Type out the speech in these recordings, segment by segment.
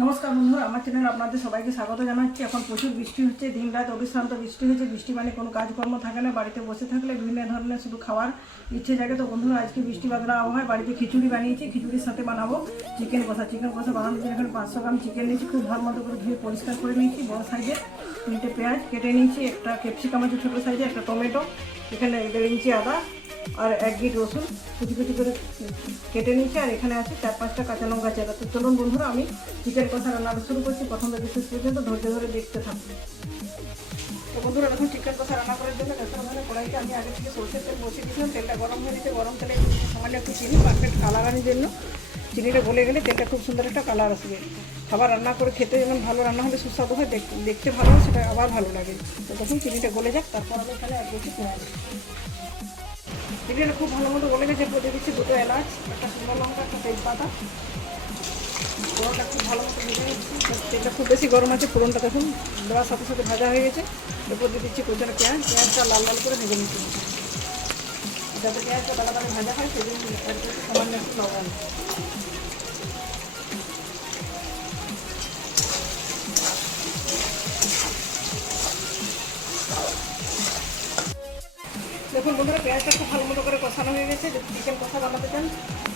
নমস্কার বন্ধুরা, আমার চ্যানেলে আপনাদের সবাইকে স্বাগত জানাচ্ছি। এখন প্রচুর বৃষ্টি হচ্ছে, দিন রাত অবিশ্রান্ত বৃষ্টি হচ্ছে। বৃষ্টি মানে কোনো কাজকর্ম থাকে না, বাড়িতে বসে থাকলে বিভিন্ন ধরনের শুধু খাওয়ার ইচ্ছে জাগে। তো বন্ধুরা, আজকে বৃষ্টি বাদলা আবহাওয়ায় বাড়িতে খিচুড়ি বানিয়েছি। খিচুড়ির সাথে বানাবো চিকেন কষা। চিকেন কষা বানানোর জন্য এখানে 500 গ্রাম চিকেন নিয়েছি, খুব ভালো মতো করে ধুয়ে পরিষ্কার করে নিয়েছি। বড় সাইজের 3টে পেঁয়াজ কেটে নিয়েছি, একটা ক্যাপসিকাম আছে ছোটো সাইজের, একটা টমেটো, এখানে 1.5 ইঞ্চি আদা আর 1 গিট রসুন কুচি কুচি করে কেটে নিয়েছি। আর এখানে আছে 4-5টা কাঁচা লঙ্কা চেরা। তো চলুন বন্ধুরা, আমি চিকেন কষা রান্নাটা শুরু করছি। প্রথম থেকে শেষ পর্যন্ত ধৈর্য ধরে দেখতে থাকুন। তো বন্ধুরা, এখন চিকেন কষা রান্না করার জন্য গ্যাসের ওখানে কড়াইতে আমি আগে থেকে সরষের তেল বসিয়ে দিয়েছিলাম। তেলটা গরম হয়ে দিতে, গরম তেলে সামান্য একটু চিনি, পারফেক্ট কালার আনার জন্য। চিনিটা গলে গেলে তেলটা খুব সুন্দর একটা কালার আসবে। খাবার রান্না করে খেতে যেমন ভালো, রান্না হলে সুস্বাদু হয়, দেখতে ভালো হয়, সেটা আবার ভালো লাগে। তো তখন চিনিটা গলে যাক, তারপর আমি এখানে আর বেশি পেঁয়াজ। চিকেনটা খুব ভালো মতো গলে গেছে, দিয়ে দিচ্ছি 2টো এলাচ, একটা শুকনো লঙ্কা, একটা তেজপাতা। ফোড়নটা খুব ভালো মতো ভেজে নিচ্ছি। তেলটা খুব বেশি গরম আছে, ফোড়নটা দেখুন দেওয়ার সাথে সাথে ভাজা হয়ে গেছে। এরপর দিয়ে দিচ্ছি কোচানো পেঁয়াজ। পেঁয়াজটা লাল লাল করে ভেজে নিচ্ছি, যাতে পেঁয়াজটা তাড়াতাড়ি ভাজা হয় সেই জন্য সামান্য একটু লবণ। দেখুন বন্ধুরা, পেঁয়াজটা খুব ভালো মতো করে কষানো হয়ে গেছে। যদি চিকেন কষা বানাতে চান,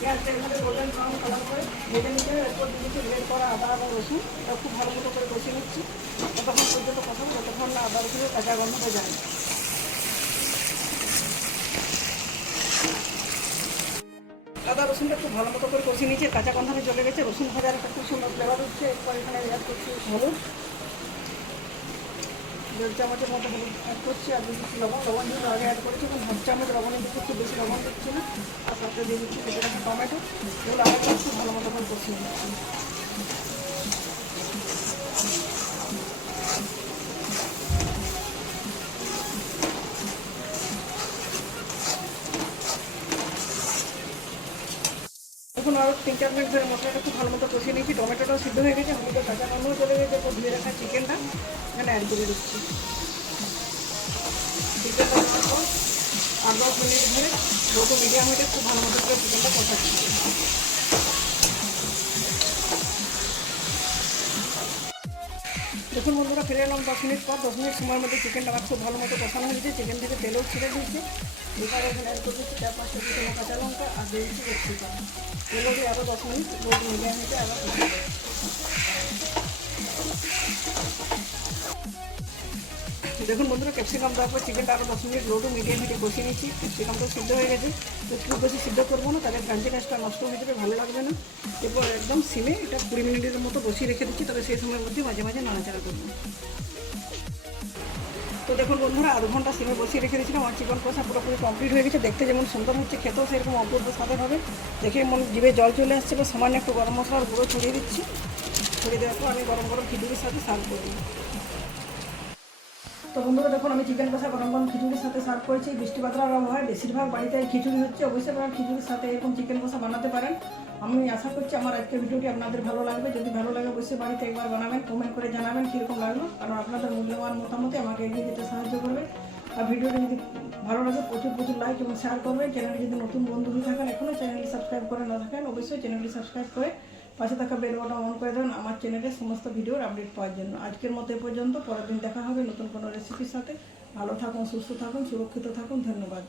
পেঁয়াজটা এভাবে গোল্ডেন ব্রাউন কালার করে ভেজে নিতে। এরপর দিয়েছি গ্রেড করা আদা এবং রসুন, এটা খুব ভালো মতো করে কষিয়ে নিচ্ছি। ততক্ষণ পর্যন্ত কষাবো যতক্ষণ না আদা রসুনের কাঁচা গন্ধ হয়ে যায়। আদা রসুনটা খুব ভালো মতো করে কষিয়ে নিচ্ছি, কাঁচা গন্ধটা চলে গেছে। রসুন ভাজার একটা খুব সুন্দর ফ্লেভার হচ্ছে। এরপর এখানে অ্যাড করছি হলুদ, 1.5 চামচের মতো হলুদ অ্যাড করছি। আর দিয়ে দিচ্ছি লবণ। লবণ যেহেতু আগে অ্যাড করেছি, এখন 1/2 চামচ লবণের দিচ্ছি, খুব বেশি লবণ দিচ্ছি না। আর সাথে দিয়ে দিচ্ছি কেটে রাখা টমেটো। এগুলো আগে খুব ভালো মতো করে কষিয়ে নিচ্ছি। এখন আরও 3-4 মিনিট ধরে মশলাটা খুব ভালো মতো কষিয়ে নিচ্ছি। টমেটোটাও সিদ্ধ হয়ে গেছে, হলুদের কাঁচা গন্ধও চলে গেছে। এরপর ধুয়ে রাখা চিকেনটা এখানে অ্যাড করে দিচ্ছি। চিকেনটা দেওয়ার পর 8-10 মিনিট ধরে লো টু মিডিয়াম হিটে খুব ভালো মতো করে চিকেনটা কষাচ্ছি। দেখুন বন্ধুরা, ফিরে এলাম 10 মিনিট পর। 10 মিনিট সময়ের মধ্যে চিকেনটা আমার খুব ভালো মতো কষানো হয়েছে। চিকেন থেকে তেলও ছেড়ে দিয়েছে। এবার এখানে অ্যাড করে দিচ্ছি 4-5টা কুচনো কাঁচা লঙ্কা আর দিয়ে দিচ্ছি ক্যাপসিকাম। তেলও দিয়ে আরও 10 মিনিট লো টু মিডিয়াম হিটে আবার কষিয়ে দেবো। দেখুন বন্ধুরা, ক্যাপসিকাম দেওয়ার পর চিকেনটা আরও 10 মিনিট লো টু মিডিয়াম হিটে কষিয়ে নিচ্ছি। ক্যাপসিকামটা সিদ্ধ হয়ে গেছে, তো খুব বেশি সিদ্ধ করবো না, তাদের ক্রাঞ্চিনেসটা নষ্ট হয়ে যাবে, ভালো লাগবে না। এরপর একদম সিমে এটা 20 মিনিটের মতো বসিয়ে রেখে দিচ্ছি। তবে সেই সময়ের মধ্যে মাঝে মাঝে নাড়াচাড়া করবো। তো দেখুন বন্ধুরা, আধ ঘন্টা সিমে বসিয়ে রেখে দিয়েছিলাম। আমার চিকেন কষা পুরোপুরি কমপ্লিট হয়ে গেছে। দেখতে যেমন সুন্দর হচ্ছে, খেতেও সেরকম অপূর্ব স্বাদের হবে। দেখে মনে জিভে জল চলে আসছে। বা সামান্য একটু গরম মশলার গুঁড়ো ছড়িয়ে দিচ্ছি। ছড়িয়ে দেওয়ার পর আমি গরম গরম খিচুড়ির সাথে সার্ভ করি। তো বন্ধুরা দেখুন, আমি চিকেন কষা গরম গরম খিচুড়ির সাথে সার্ভ করেছি। বৃষ্টি বাদলার আবহাওয়ায় বেশিরভাগ বাড়িতে খিচুড়ি হচ্ছে। অবশ্যই আপনারা খিচুড়ির সাথে এরকম চিকেন কষা বানাতে পারেন। আমি আশা করছি আমার আজকের ভিডিওটি আপনাদের ভালো লাগবে। যদি ভালো লাগে অবশ্যই বাড়িতে একবার বানাবেন, কমেন্ট করে জানাবেন কীরকম লাগলো, কারণ আপনাদের মূল্যবান মতামতে আমাকে এগিয়ে যেতে সাহায্য করবে। আর ভিডিওটি যদি ভালো লাগে প্রচুর প্রচুর লাইক এবং শেয়ার করবেন। চ্যানেলটি যদি নতুন বন্ধু হয়ে থাকেন, এখনও চ্যানেলটি সাবস্ক্রাইব করে না থাকেন, অবশ্যই চ্যানেলটি সাবস্ক্রাইব করে পাশে থাকা বেল বাটন অন করে দেন আমার চ্যানেলের সমস্ত ভিডিওর আপডেট পাওয়ার জন্য। আজকের মতো এ পর্যন্ত। পরের দিন দেখা হবে নতুন কোনো রেসিপির সাথে। ভালো থাকুন, সুস্থ থাকুন, সুরক্ষিত থাকুন। ধন্যবাদ।